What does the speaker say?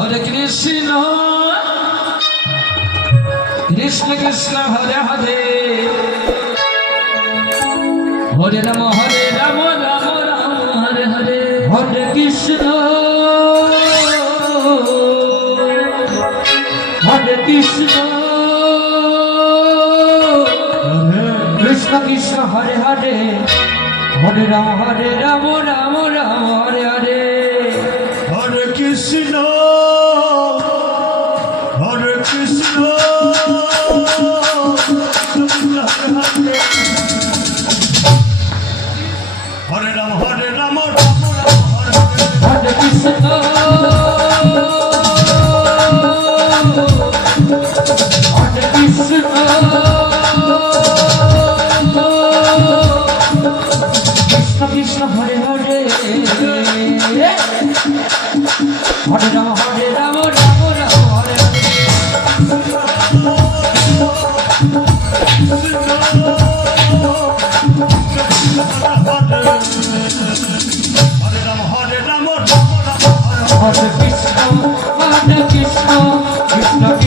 Hare Krishna Krishna Krishna Hare Hare Hare Ram Ram Ram Hare Hare Hare Krishna Krishna Krishna Hare Hare Hare Ram Ram Ram Hare Hare Hare Krishna Hare Krishna Hare Ram Ram Hare Krishna Hare Krishna Krishna Krishna Hare Hare Hare Ram Ram Ram Hare Hare Hare Krishna Krishna Krishna